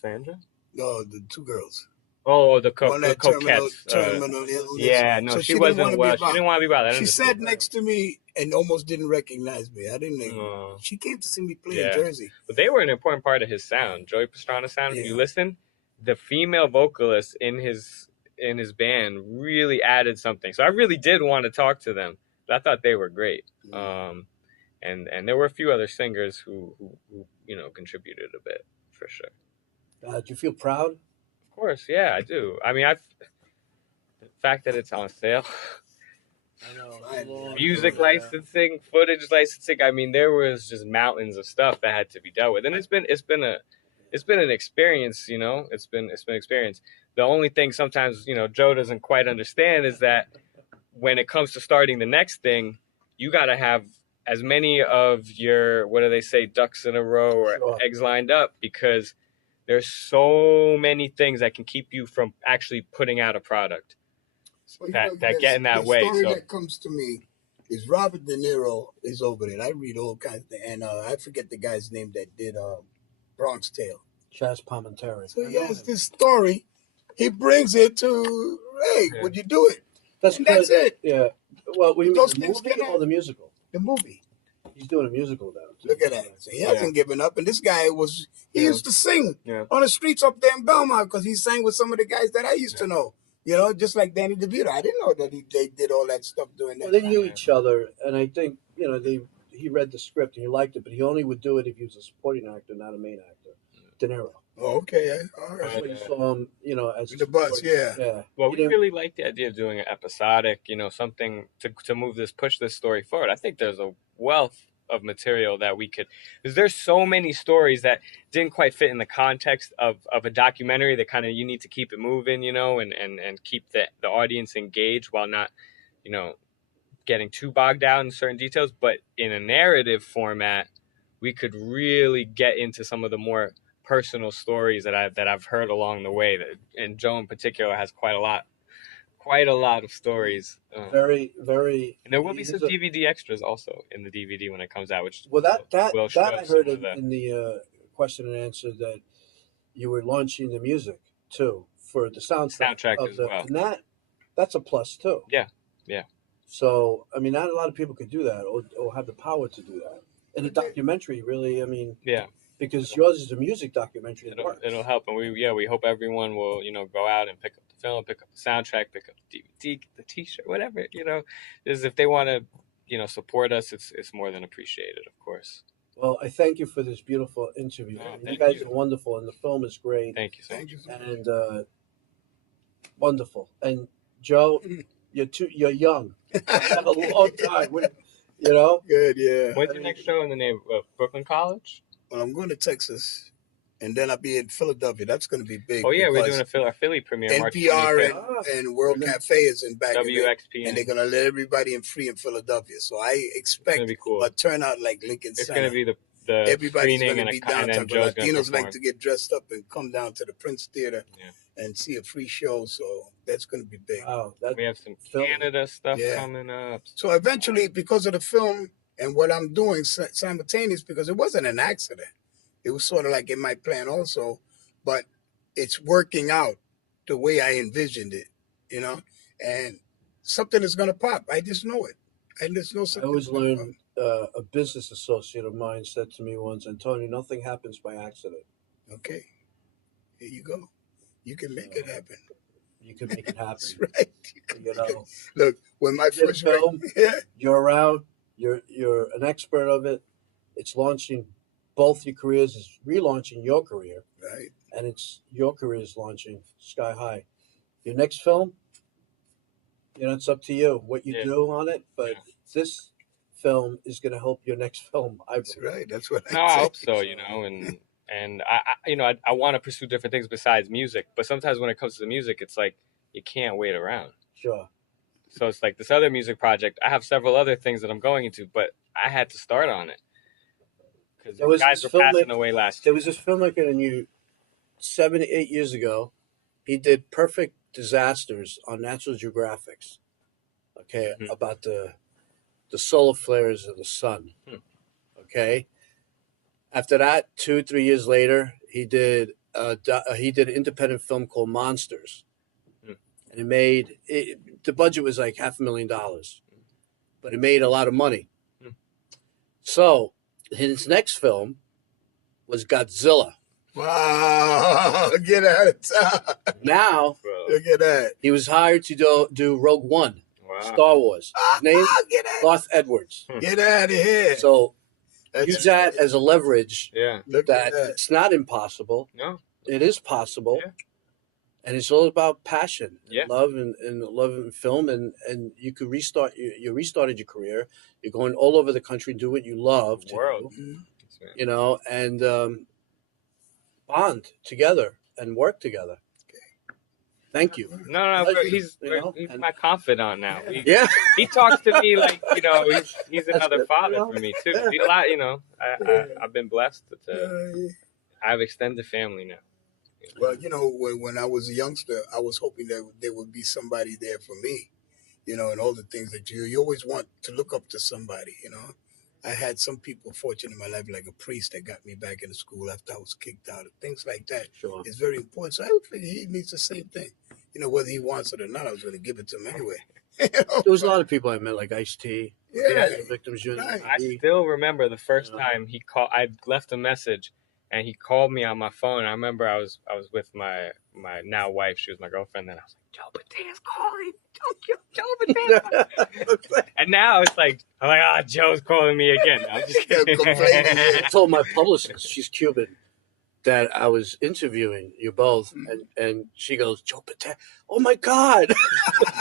Sandra? no, the two girls. Oh, the One that coquettes. terminal illness. Yeah, no, So she wasn't well. She didn't want to be bothered. She sat next to me and almost didn't recognize me. I didn't. She came to see me play in Jersey. But they were an important part of his sound, Joey Pastrana's sound. Yeah. If you listen, the female vocalist in his band really added something. So I really did want to talk to them. I thought they were great. And there were a few other singers who you know, contributed a bit for sure. Do you feel proud? Of course, yeah, I do. I mean, the fact that it's on sale, I know. music licensing, footage licensing. I mean, there was just mountains of stuff that had to be dealt with, and it's been an experience. You know, it's been an experience. The only thing sometimes, you know, Joe doesn't quite understand is that when it comes to starting the next thing, you got to have as many of your, what do they say, ducks in a row or eggs lined up, because there's so many things that can keep you from actually putting out a product that get in that way. The story that comes to me is Robert De Niro is over there. I read all kinds of things, and I forget the guy's name that did Bronx Tale. Chaz Palminteri. So he has this story. He brings it to, hey, would you do it? That's it. Yeah. Well, we Those the things movie or the musical? The movie. He's doing a musical now. Look at that. So he hasn't given up. And this guy he used to sing on the streets up there in Belmont because he sang with some of the guys that I used to know. You know, just like Danny DeVito. I didn't know that they did all that stuff doing that. Well, they knew each other, and I think, you know, he read the script and he liked it, but he only would do it if he was a supporting actor, not a main actor. De Niro. Oh, okay. All right. That's what you saw him, you know, as the bus, yeah. Well, we really like the idea of doing an episodic, you know, something to push this story forward. I think there's a wealth of material that we could, because there's so many stories that didn't quite fit in the context of a documentary that kind of, you need to keep it moving, you know, and keep the audience engaged while not, you know, getting too bogged down in certain details. But in a narrative format, we could really get into some of the more personal stories that I've heard along the way. And Joe in particular has quite a lot of stories. Very, very. And there will be some DVD extras also in the DVD when it comes out. Which that I heard in the question and answer that you were launching the music too for the soundtrack as well. And that's a plus too. Yeah. So I mean, not a lot of people could do that or have the power to do that. In a documentary, really, I mean. Yeah. Because yours is a music documentary. It'll help, and we hope everyone will, you know, go out and pick up the film, pick up the soundtrack, pick up the DVD, the T-shirt, whatever, you know. Is if they want to, you know, support us, it's more than appreciated, of course. Well, I thank you for this beautiful interview. You guys are wonderful, and the film is great. Thank you so much. And wonderful. And Joe, you're young. You have a long time, you know. Good, yeah. When's your next show in the name of Brooklyn College? Well, I'm going to Texas, and then I'll be in Philadelphia. That's going to be big. Oh, yeah, we're doing our Philly premiere. NPR and World Cafe is in back WXP. And they're going to let everybody in free in Philadelphia. So I expect a turnout like Lincoln Center. It's going to be the everybody's going to be downtown. Latinos like to get dressed up and come down to the Prince Theater and see a free show. So that's going to be big. Wow, we have some Canada stuff coming up. So eventually, because of the film, and what I'm doing simultaneous, because it wasn't an accident. It was sort of like in my plan also, but it's working out the way I envisioned it, you know, and something is going to pop. I just know it. I just know something. I always learned, a business associate of mine said to me once, Antonio, nothing happens by accident. Okay. Here you go. You can make it happen. You can make it happen. That's right. You know, look, when my first film, you're around. You're an expert of it. It's launching both your careers. It's relaunching your career, right? And your career is launching sky high. Your next film, You know, it's up to you what you Yeah. do on it. But Yeah. this film is going to help your next film. I That's believe. right. That's what No, I I say. hope so. And I want to pursue different things besides music. But sometimes when it comes to the music, it's like you can't wait around. Sure. So it's like this other music project. I have several other things that I'm going into, but I had to start on it because There these was guys this were filmmaker. passing away last There year. was this filmmaker I knew 7, 8 years ago. He did Perfect Disasters on Natural Geographics. Okay, Mhm. about the solar flares of the sun. Hmm. Okay. After that, 2, 3 years later, he did an independent film called Monsters, Hmm. and the budget was like $500,000, but it made a lot of money. Hmm. So his next film was Godzilla. Wow, get out of town. Now Bro. Look at that. he was hired to do Rogue One, Wow. Star Wars. His name Get out. Garth Edwards. Get out of here. So That's use that as a leverage Yeah. Look that at that. it's not impossible. No. It is possible. Yeah. And it's all about passion, and Yeah. love, and love in film, and you could restart. You restarted your career. You're going all over the country, do what you love to World. do, Mhm. you know, and bond together and work together. Thank you. No, Pleasure, he's and my confidant now. Yeah. yeah, He talks to me like he's That's another good, father you know? for me too. Yeah. A lot. I've been blessed to Yeah. I have extended family now. Well, when I was a youngster, I was hoping that there would be somebody there for me, and all the things that you always want to look up to somebody. I had some people fortunate in my life, like a priest that got me back into school after I was kicked out, things like that. Sure. It's very important. So I would figure he needs the same thing. Whether he wants it or not, I was going to give it to him anyway. There was a lot of people I met, like Ice-T, Yeah. Victims Unit. Right. I still remember the first Yeah. time he called. I left a message, and he called me on my phone. I remember I was with my now wife. She was my girlfriend. Then I was like, Joe Batan's calling. Joe Batan's. And now it's like I'm like, Joe's calling me again. I'm just kidding. Complaining. I told my publicist, she's Cuban, that I was interviewing you both, and she goes, Joe Patan, oh my God.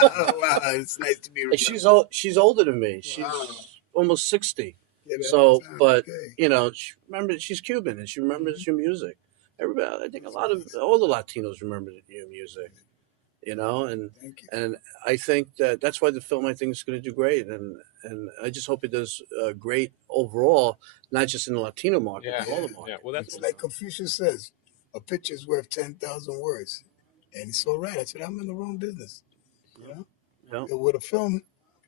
Oh, wow, it's nice to be And remembered. she's older than me. She's Wow. almost 60. Yeah, that So, sounds but okay. she remembers, she's Cuban, and she remembers your music. Everybody, I think all the Latinos remember your music, and Thank you. and I think that's why the film, I think, is going to do great, and I just hope it does great overall, not just in the Latino market, Yeah. but all the Yeah. market. Well, that's It's like Confucius says, a picture's worth 10,000 words. And he's so right. I said, I'm in the wrong business. Yeah. With a film,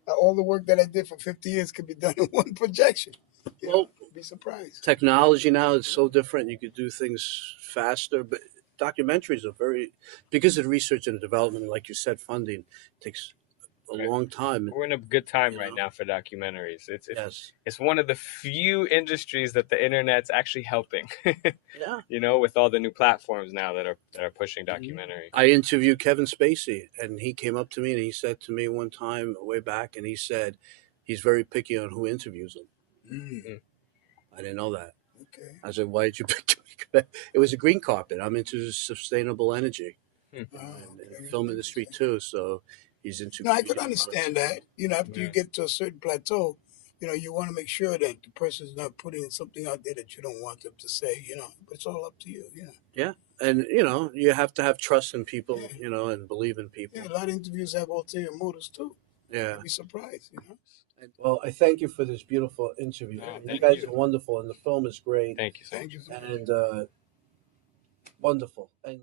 all the work that I did for 50 years could be done in one projection. Well, Be surprised. technology now is so different. You could do things faster, but documentaries are because of research and development, and like you said, funding takes a Right. long time. We're in a good time right now for documentaries. Yes. It's one of the few industries that the internet's actually helping. Yeah. With all the new platforms now that are pushing documentary. I interviewed Kevin Spacey, and he came up to me and he said to me one time way back, and he said he's very picky on who interviews him. I didn't know that. Okay. I said, why did you pick me? It was a green carpet. I'm into sustainable energy and the film industry too. So he's into. No, I could understand that. After you Yeah. get to a certain plateau, you want to make sure that the person's not putting something out there that you don't want them to say, but it's all up to you. Yeah. And, you have to have trust in people, and believe in people. Yeah, a lot of interviews have ulterior motives too. Yeah. You'd be surprised. Well, I thank you for this beautiful interview. Oh, You thank guys you. are wonderful, and the film is great Thank you so much. Thank you so much. and wonderful. And